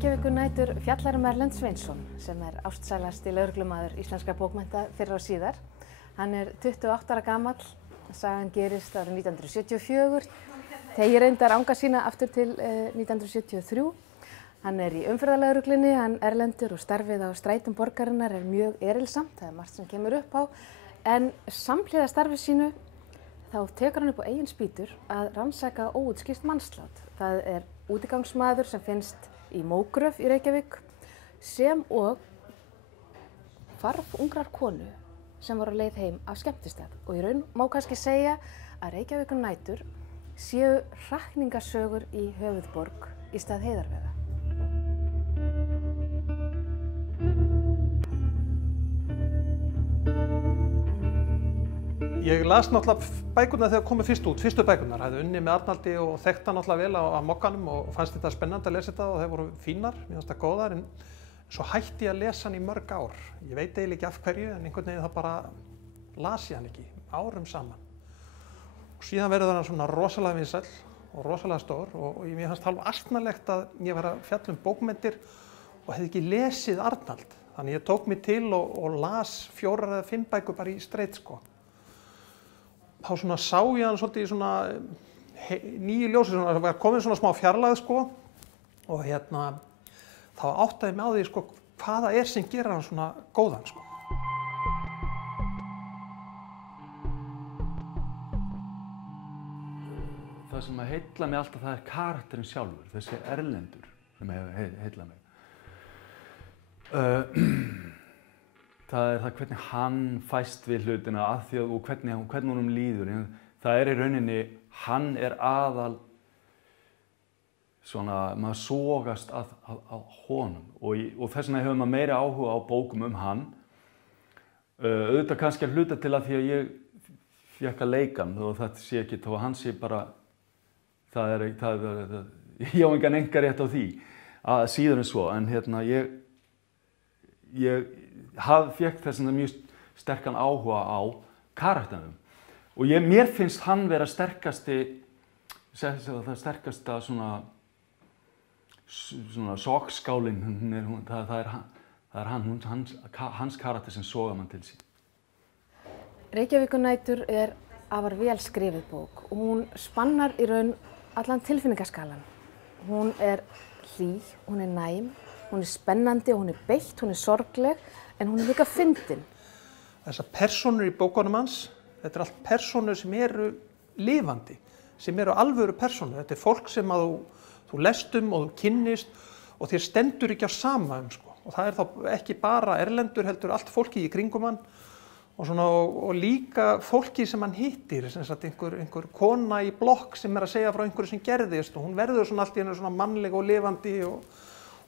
Reykjavíkurnætur fjallar Erlend Sveinsson sem ástsælasti lögreglumaður íslenskra bókmennta fyrr og síðar. Hann 28 ára gamall, sagan gerist árið 1974, teygir reyndar anga sína aftur til 1973. Hann í umferðarlögreglunni, hann Erlendur, og starfið á strætum borgarinnar mjög erilsamt, það margt sem kemur upp á, en samhliða starfi sínu þá tekur hann upp á eigin spýtur að rannsaka óútskýrt mannslát. Það útigangsmaður sem finnst í Mógröf í Reykjavík sem og hvarf ungrar konu sem var á leið heim af skemmtistað. Og í raun má kannski segja að Reykjavíkurnætur séu hrakningasögur í höfuðborg í stað heiðarvega. Ég las náttúrulega bækurnar þegar komið fyrst út, fyrstu bækurnar. Hafði unnið með Arnaldi og þekkti hann náttúrulega vel á Mogganum og fannst þetta spennandi að lesa þetta og þeir voru fínar, mér fannst það góðar, en svo hætti ég að lesa hann í mörg ár. Ég veit eiginlega ekki af hverju, en einhvern veginn það bara las ég hann ekki, árum saman. Og síðan verður hann svona rosalega vinsæll og rosalega stór og mér fannst hálf astnalegt að ég var að fjalla bókmenntir og hefði ekki lesið Arnald. Þannig ég tók mig til og las 4 eða 5 bækur bara í streitt, sko. Þá svona sá ég hann svolítið í svona nýju ljósi, það var komin svona smá fjarlægð, sko, og þá áttaði mig á því, sko, hvaða sem gerir hann svona góðan, sko. Það sem heillar mig alltaf, það karakterinn sjálfur, þessi Erlendur sem heillar mig. Það það hvernig hann fæst við hlutina og hvernig honum líður. Það í rauninni, hann aðal, svona, maður sogast að honum og þess vegna hefur maður meiri áhuga á bókum hann. Auðvitað kannski að hluta til að því að ég fékk að leika hann og það sé ekki þó að hann sé bara, ég á engan einkarétt á því að síður en svo, en ég fékk þess vegna mjög sterkan áhuga á karakternum og mér finnst hann vera sterkasta svona sogskálinn, það hans karakter sem sogar mann til sín. Reykjavíkurnætur afar vel skrifið bók og hún spannar í raun allan tilfinningaskalan. Hún hlý, hún næm, hún spennandi og hún beitt, hún sorgleg, en hún líka fyndin. Þessar persónur í bókunum hans, þetta allt persónur sem lifandi, sem alvöru persónur. Þetta fólk sem að þú lest og þú kynnist og þér stendur ekki á sama sko. Og það þá ekki bara Erlendur, heldur allt fólki í kringum hann og líka fólki sem hann hittir, sem sagt einhver kona í blokk sem að segja frá einhverju sem gerðist og hún verður svona allt í einu svona mannleg og lifandi og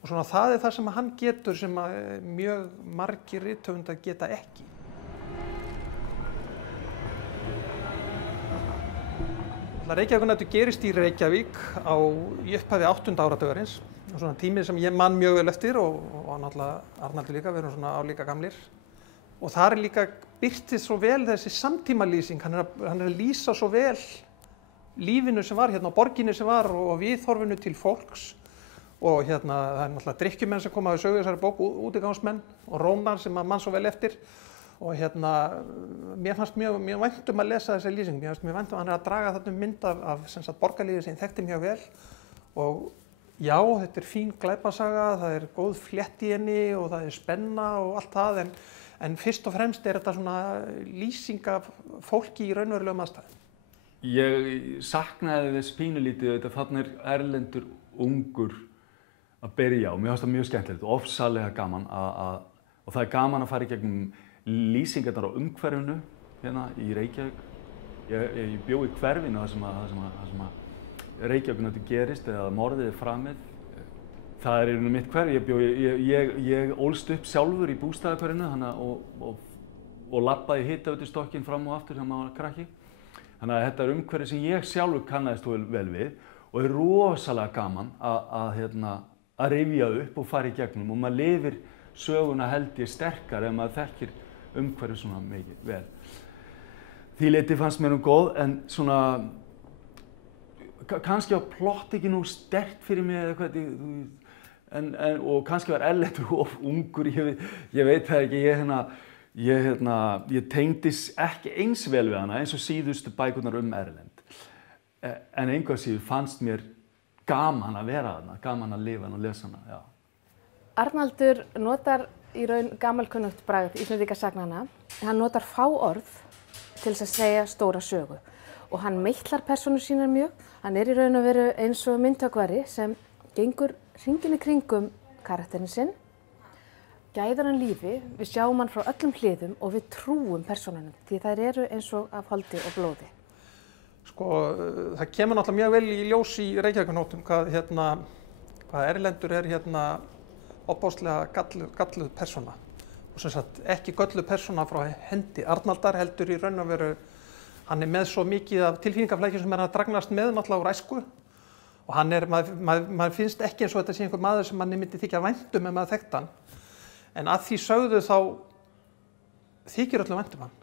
svona það það sem hann getur sem mjög margir rithöfundar geta ekki. Reykjavíkurnætur gerist í Reykjavík í upphafi 8. áratugarins. Svona tími sem ég man mjög vel eftir og náttúrulega Arnaldur líka, við erum svona álíka gamlir. Og þar líka birtist svo vel þessi samtímalýsing, hann að lýsa svo vel lífinu sem var hérna á borginni sem var og viðhorfinu til fólks. Og það náttúrulega drykkjumenn sem koma að sögu þessari bók, útigangsmenn og rónar sem að mann svo vel eftir. Og mér fannst mjög vænt að lesa þessa lýsing. Mér fannst mjög vænt að hann að draga þarna mynd af borgarlífi sem ég þekkti mjög vel. Og já, þetta fín glæpasaga, það góð flétt í henni og það spenna og allt það. En fyrst og fremst þetta svona lýsing af fólki í raunverulegum aðstæðum. Ég saknaði þess pínulítið, þarna Erlendur ungur að byrja og mér finnst það mjög skemmtilegt og ofsalega gaman og það gaman að fara í gegnum lýsingarnar á umhverfinu hérna í Reykjavík. Ég bjó í hverfinu þar sem Reykjavíkurnætur gerist eða morðið framið. Það í raun mitt hverfi. Ég ólst upp sjálfur í bústaðahverfinu og labbaði hitaveitustokkinn fram og aftur þegar maður var krakki. Þannig að þetta umhverfi sem ég sjálfur kannaðist vel við og rosalega gaman að rifja upp og fara í gegnum og maður lifir söguna held ég sterkar ef maður þekkir umhverfið svona mikið vel. Því leyti fannst mér góð en svona kannski á plott ekki nú sterkt fyrir mig eða eitthvað og kannski var Erlendur of ungur, ég veit það ekki, ég tengdis ekki eins vel við hana eins og síðustu bækurnar Erlend. En engu að síður fannst mér gaman að vera þarna, gaman að lifa hana og lesa hana, já. Arnaldur notar í raun gamalkunnugt bragð Íslendingasagnanna. Hann notar fá orð til þess að segja stóra sögu og hann meitlar persónur sínar mjög. Hann í raun og veru eins og myndhöggvari sem gengur hringinn í kringum karakterinn sinn, gæðar hann lífi, við sjáum hann frá öllum hliðum og við trúum persónunum því þær eru eins og af holdi og blóði. Sko, það kemur náttúrulega mjög vel í ljós í Reykjavíkurnóttum hvað Erlendur opáslega galluð persóna og sem sagt ekki gölluð persóna frá hendi Arnaldar heldur í raun og veru hann með svo mikið af tilfinningaflækjum sem að dragnast með náttúrulega úr æsku og hann maður finnst ekki eins og þetta sé einhver maður sem manni myndi þykja vænt ef maður þekkt hann en að því sögðu þá þykir öllu vænt hann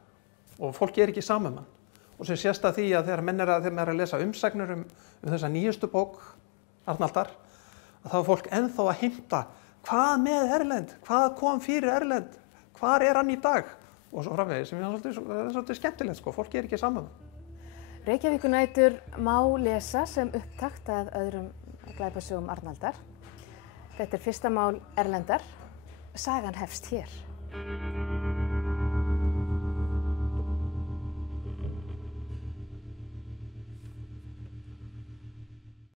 og fólk ekki saman hann og sem sést að því að þegar menn er að lesa umsagnir þessa nýjustu bók Arnaldar að þá er fólk ennþá að heimta hvað með Erlend, hvað kom fyrir Erlend, hvar hann í dag og svo framvegis sem er svolítið skemmtilegt sko, fólk ekki saman. Reykjavíkurnætur má lesa sem upptakt að öðrum glæpasögum Arnaldar. Þetta fyrsta mál Erlendar, sagan hefst hér.